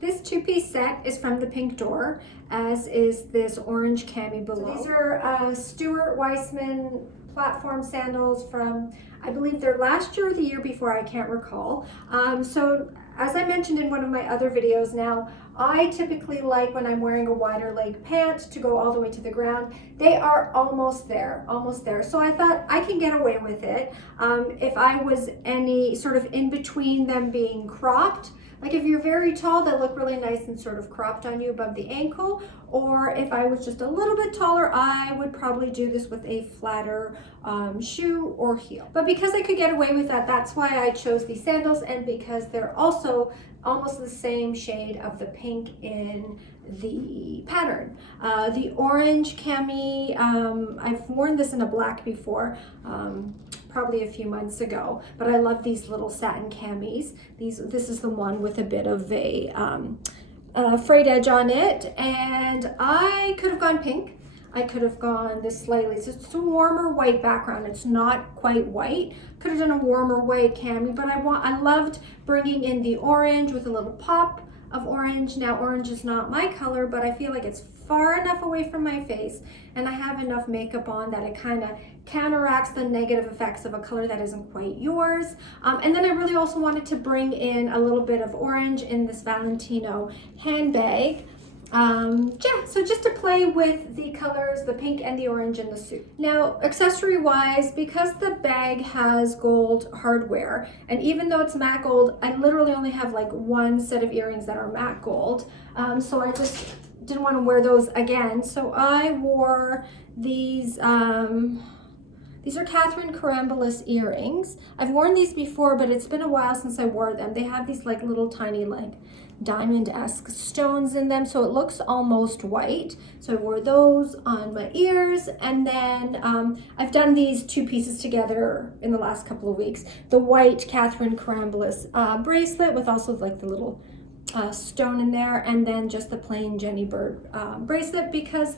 This two-piece set is from the Pink Door, as is this orange cami below. So these are Stuart Weitzman platform sandals from, I believe they're last year or the year before, I can't recall. So as I mentioned in one of my other videos now, I typically like when I'm wearing a wider leg pant to go all the way to the ground. They are almost there, almost there. So I thought I can get away with it. If I was any sort of in between them being cropped, like if you're very tall, they look really nice and sort of cropped on you above the ankle. Or if I was just a little bit taller, I would probably do this with a flatter shoe or heel. But because I could get away with that, that's why I chose these sandals, and because they're also almost the same shade of the pink in the pattern. The orange cami, I've worn this in a black before, probably a few months ago, but I love these little satin camis. This is the one with a bit of a frayed edge on it, and I could have gone pink. I could have gone this slightly, it's just a warmer white background. It's not quite white. Could have done a warmer white cami, but I loved bringing in the orange with a little pop of orange. Now orange is not my color, but I feel like it's far enough away from my face and I have enough makeup on that it kind of counteracts the negative effects of a color that isn't quite yours. And then I really also wanted to bring in a little bit of orange in this Valentino handbag. Yeah, so just to play with the colors, the pink and the orange in the suit. Now, accessory wise, because the bag has gold hardware, and even though it's matte gold, I literally only have like one set of earrings that are matte gold. So I just didn't want to wear those again. So I wore these, these are Catherine Carambelis earrings. I've worn these before, but it's been a while since I wore them. They have these like little tiny like diamond-esque stones in them, so it looks almost white. So I wore those on my ears, and then I've done these two pieces together in the last couple of weeks. The white Catherine Carambelis bracelet with also like the little stone in there, and then just the plain Jenny Bird bracelet, because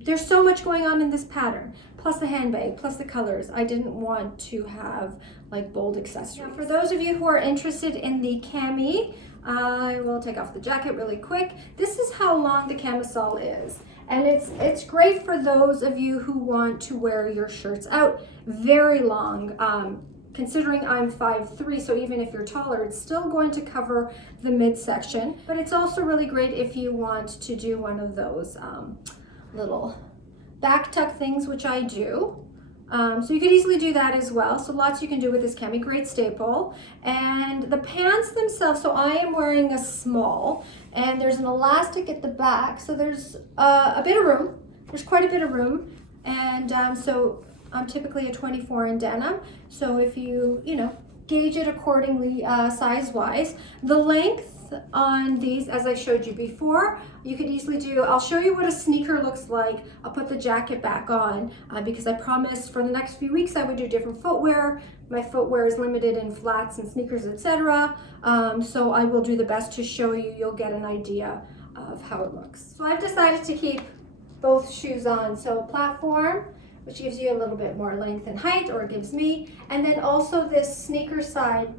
there's so much going on in this pattern, plus the handbag, plus the colors. I didn't want to have like bold accessories. Now, for those of you who are interested in the cami, I will take off the jacket really quick. This is how long the camisole is. And it's great for those of you who want to wear your shirts out very long. Considering I'm 5'3", so even if you're taller, it's still going to cover the midsection. But it's also really great if you want to do one of those little back tuck things, which I do. So you could easily do that as well. So lots you can do with this cami, great staple. And the pants themselves, so I am wearing a small, and there's an elastic at the back. So there's a bit of room. There's quite a bit of room. And so I'm typically a 24 in denim. So if you gauge it accordingly size-wise. The length on these, as I showed you before, you could easily do, I'll show you what a sneaker looks like. I'll put the jacket back on because I promised for the next few weeks I would do different footwear. My footwear is limited in flats and sneakers, etc. So I will do the best to show you. You'll get an idea of how it looks. So I've decided to keep both shoes on. So platform, which gives you a little bit more length and height, or it gives me. And then also this sneaker side,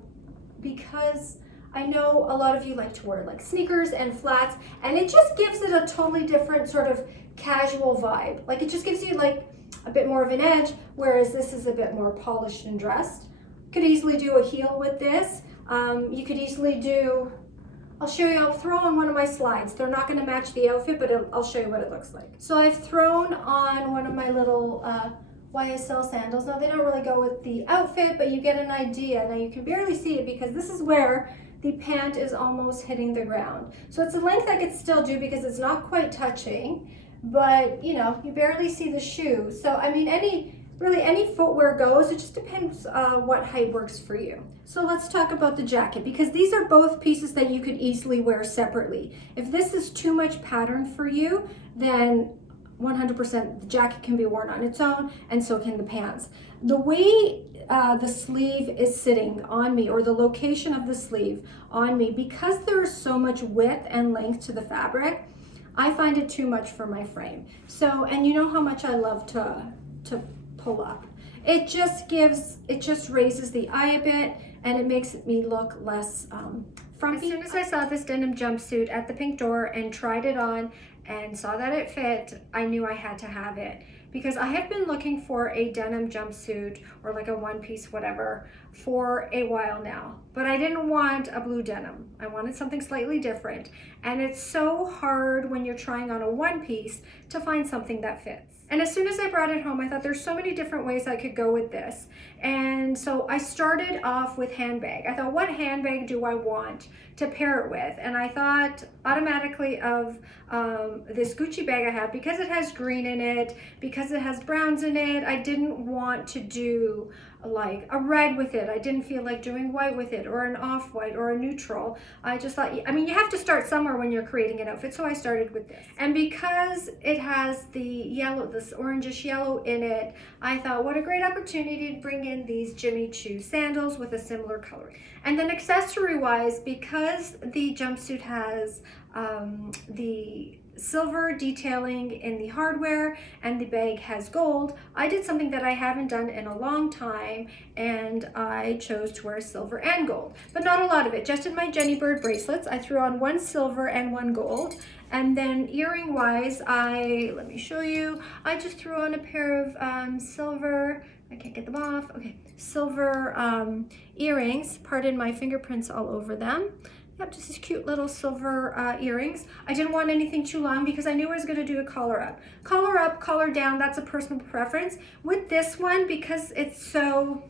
because I know a lot of you like to wear like sneakers and flats, and it just gives it a totally different sort of casual vibe. Like it just gives you like a bit more of an edge, whereas this is a bit more polished and dressed. Could easily do a heel with this. You could easily do, I'll show you, I'll throw on one of my slides. They're not gonna match the outfit, but I'll show you what it looks like. So I've thrown on one of my little YSL sandals. Now they don't really go with the outfit, but you get an idea. Now you can barely see it because this is where the pant is almost hitting the ground. So it's a length I could still do because it's not quite touching, but you barely see the shoe. So I mean, any footwear goes. It just depends what height works for you. So let's talk about the jacket, because these are both pieces that you could easily wear separately. If this is too much pattern for you, then 100% the jacket can be worn on its own, and so can the pants. The way the sleeve is sitting on me, or the location of the sleeve on me, because there is so much width and length to the fabric, I find it too much for my frame. So, and you know how much I love to pull up. It just raises the eye a bit, and it makes me look less As soon as I saw this denim jumpsuit at the Pink Door and tried it on and saw that it fit, I knew I had to have it, because I have been looking for a denim jumpsuit or like a one piece whatever for a while now, but I didn't want a blue denim. I wanted something slightly different, and it's so hard when you're trying on a one piece to find something that fits. And as soon as I brought it home, I thought there's so many different ways I could go with this. And so I started off with handbag. I thought, what handbag do I want to pair it with? And I thought automatically of this Gucci bag I have, because it has green in it, because it has browns in it. I didn't want to do like a red with it. I didn't feel like doing white with it, or an off-white, or a neutral. I just thought, I mean, you have to start somewhere when you're creating an outfit, so I started with this. And because it has the yellow, this orangish yellow in it, I thought, what a great opportunity to bring in these Jimmy Choo sandals with a similar color. And then accessory-wise, because the jumpsuit has the silver detailing in the hardware and the bag has gold, I did something that I haven't done in a long time, and I chose to wear silver and gold, but not a lot of it. Just in my Jenny Bird bracelets, I threw on one silver and one gold. And then earring wise, let me show you, I just threw on a pair of silver, I can't get them off, okay, silver earrings, pardon my fingerprints all over them. Yep, just these cute little silver earrings. I didn't want anything too long because I knew I was going to do a collar up. Collar up, collar down, that's a personal preference. With this one, because it's so,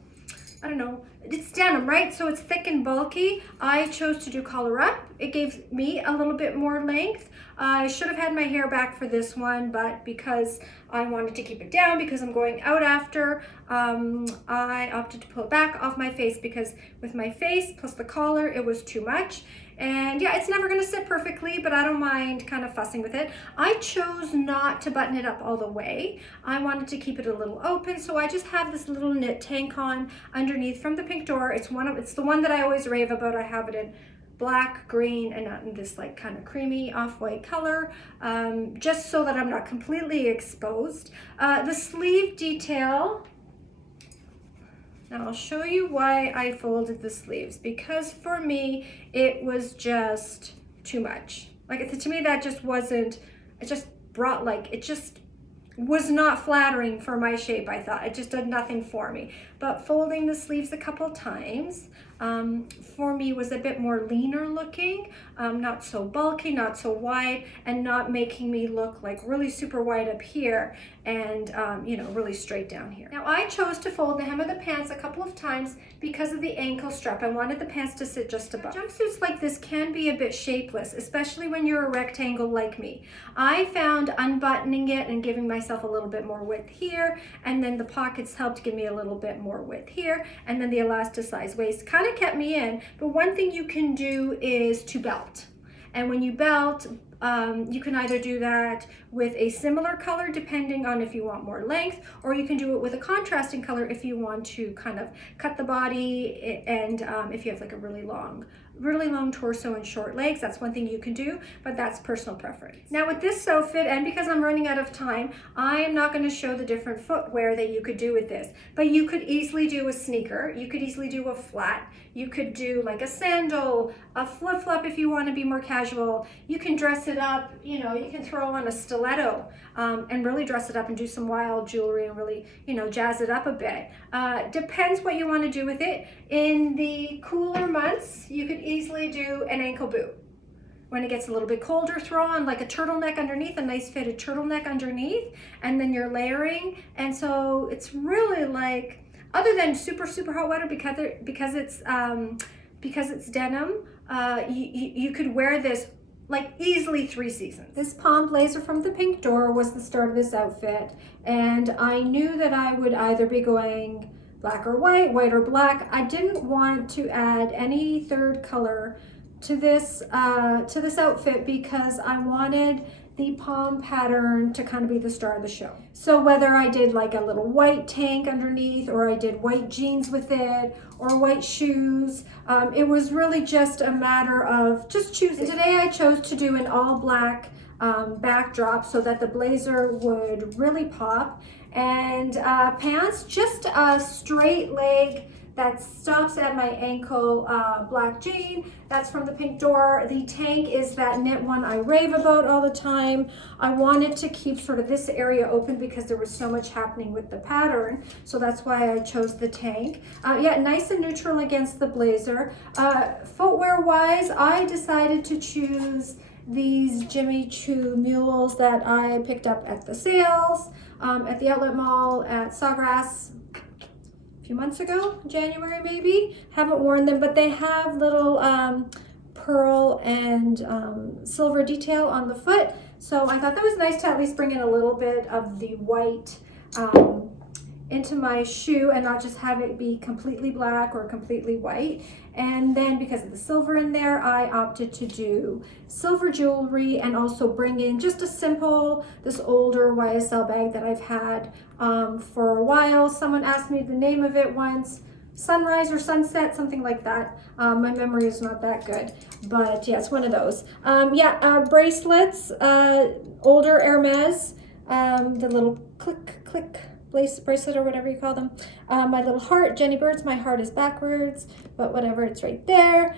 I don't know, it's denim, right? So it's thick and bulky. I chose to do collar up. It gave me a little bit more length. I should have had my hair back for this one, but because I wanted to keep it down because I'm going out after, I opted to pull it back off my face, because with my face plus the collar, it was too much. And yeah, it's never gonna sit perfectly, but I don't mind kind of fussing with it. I chose not to button it up all the way. I wanted to keep it a little open, so I just have this little knit tank on underneath from the Pink Door. It's the one that I always rave about. I have it in black, green, and not in this like kind of creamy off-white color, just so that I'm not completely exposed. The sleeve detail, now I'll show you why I folded the sleeves, because for me, it was just too much. Like, to me, that just wasn't, it just brought like, it just was not flattering for my shape, I thought. It just did nothing for me. But folding the sleeves a couple times, for me was a bit more leaner looking, not so bulky, not so wide, and not making me look like really super wide up here and you know, really straight down here. Now I chose to fold the hem of the pants a couple of times because of the ankle strap. I wanted the pants to sit just above. Jumpsuits like this can be a bit shapeless, especially when you're a rectangle like me. I found unbuttoning it and giving myself a little bit more width here, and then the pockets helped give me a little bit more width here, and then the elasticized waist kind of kept me in. But one thing you can do is to belt. And when you belt, you can either do that with a similar color depending on if you want more length, or you can do it with a contrasting color if you want to kind of cut the body, and if you have like a really long torso and short legs, that's one thing you can do, but that's personal preference. Now with this outfit, and because I'm running out of time, I am not going to show the different footwear that you could do with this, but you could easily do a sneaker, you could easily do a flat, you could do like a sandal, a flip-flop if you want to be more casual. You can dress it up, you know, you can throw on a stiletto and really dress it up and do some wild jewelry and really, you know, jazz it up a bit. Depends what you want to do with it. In the cooler months, you could easily do an ankle boot. When it gets a little bit colder, throw on like a turtleneck underneath, a nice fitted turtleneck underneath, and then you're layering. And so it's really like, other than super hot weather, because it's denim, you could wear this like easily 3 seasons. This pom blazer from the Pink Door was the start of this outfit, and I knew that I would either be going black or white, white or black. I didn't want to add any third color to this outfit because I wanted the pom pattern to kind of be the star of the show. So whether I did like a little white tank underneath, or I did white jeans with it, or white shoes, it was really just a matter of just choosing. And today I chose to do an all black backdrop so that the blazer would really pop, and pants, just a straight leg that stops at my ankle black jean. That's from the Pink Door. The tank is that knit one I rave about all the time. I wanted to keep sort of this area open because there was so much happening with the pattern. So that's why I chose the tank. Yeah, nice and neutral against the blazer. Footwear wise, I decided to choose these Jimmy Choo mules that I picked up at the sales, at the outlet mall at Sawgrass a few months ago, January maybe. Haven't worn them, but they have little pearl and silver detail on the foot. So I thought that was nice to at least bring in a little bit of the white into my shoe and not just have it be completely black or completely white. And then because of the silver in there, I opted to do silver jewelry and also bring in just a simple, this older YSL bag that I've had for a while. Someone asked me the name of it once, Sunrise or Sunset, something like that. My memory is not that good, but yeah, it's one of those. Bracelets, older Hermes, the little click bracelet or whatever you call them. My little heart, Jenny Bird's, my heart is backwards, but whatever, it's right there.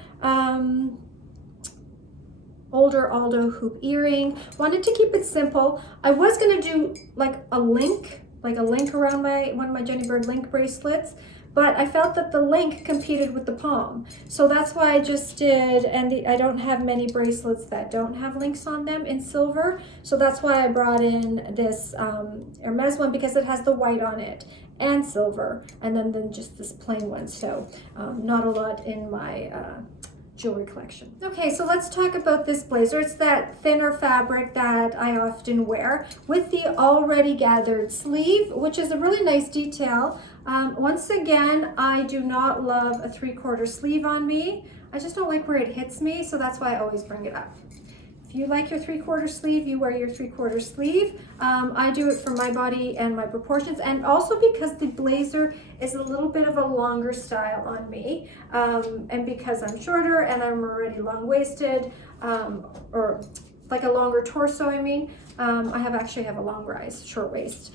Older Aldo hoop earring. Wanted to keep it simple. I was gonna do like a link around one of my Jenny Bird link bracelets, but I felt that the link competed with the palm. So that's why I just did, and I don't have many bracelets that don't have links on them in silver. So that's why I brought in this Hermes one, because it has the white on it and silver, and then just this plain one. So not a lot in my jewelry collection. Okay, so let's talk about this blazer. It's that thinner fabric that I often wear with the already gathered sleeve, which is a really nice detail. Once again, I do not love a 3/4 sleeve on me. I just don't like where it hits me, so that's why I always bring it up. If you like your 3/4 sleeve, you wear your 3/4 sleeve. I do it for my body and my proportions, and also because the blazer is a little bit of a longer style on me, and because I'm shorter and I'm already long-waisted, or like a longer torso, I mean. I actually have a long rise, short waist.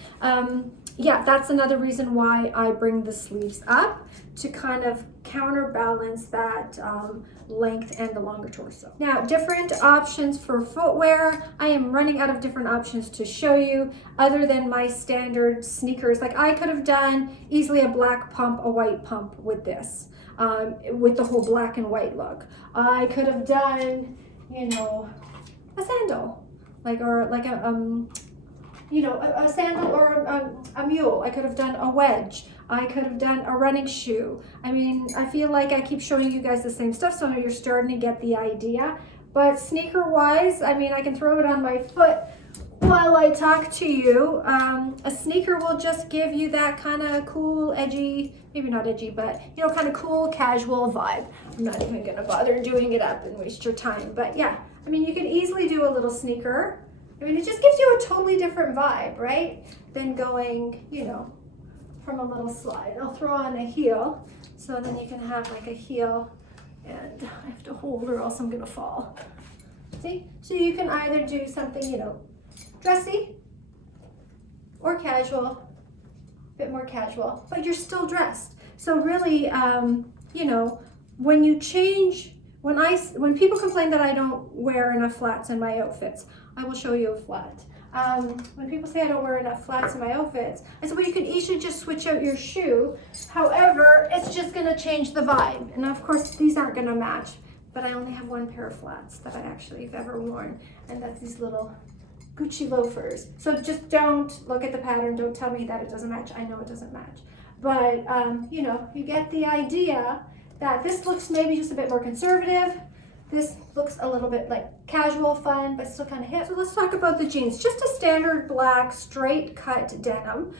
Yeah, that's another reason why I bring the sleeves up, to kind of counterbalance that length and the longer torso. Now, different options for footwear. I am running out of different options to show you other than my standard sneakers. Like I could have done easily a black pump, a white pump with this, with the whole black and white look. I could have done, you know, a sandal, a sandal or a mule. I could have done a wedge. I could have done a running shoe. I mean, I feel like I keep showing you guys the same stuff, so you're starting to get the idea. But sneaker wise, I mean, I can throw it on my foot while I talk to you. A sneaker will just give you that kind of cool, edgy, maybe not edgy, but you know, kind of cool, casual vibe. I'm not even gonna bother doing it up and waste your time. But yeah, I mean, you could easily do a little sneaker. I mean, it just gives you a totally different vibe, right? Than going, you know, from a little slide. I'll throw on a heel, so then you can have like a heel, and I have to hold or else I'm gonna fall. See? So you can either do something, you know, dressy or casual, a bit more casual, but you're still dressed. So really, you know, when you change, when people complain that I don't wear enough flats in my outfits, I will show you a flat. When people say I don't wear enough flats in my outfits, I said, well, you could easily just switch out your shoe. However, it's just gonna change the vibe. And of course, these aren't gonna match, but I only have one pair of flats that I actually have ever worn, and that's these little Gucci loafers. So just don't look at the pattern, don't tell me that it doesn't match. I know it doesn't match. But, you know, you get the idea that this looks maybe just a bit more conservative. This looks a little bit like casual, fun, but still kind of hip. So let's talk about the jeans. Just a standard black straight cut denim.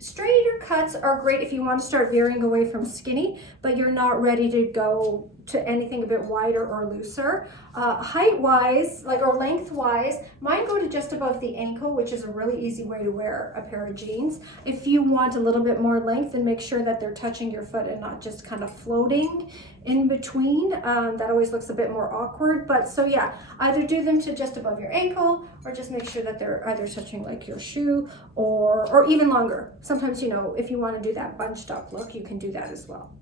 Straighter cuts are great if you want to start veering away from skinny, but you're not ready to go to anything a bit wider or looser. Height wise, or length wise, mine go to just above the ankle, which is a really easy way to wear a pair of jeans. If you want a little bit more length, then make sure that they're touching your foot and not just kind of floating in between. That always looks a bit more awkward, but so yeah, either do them to just above your ankle or just make sure that they're either touching like your shoe or even longer. Sometimes, you know, if you want to do that bunched up look, you can do that as well.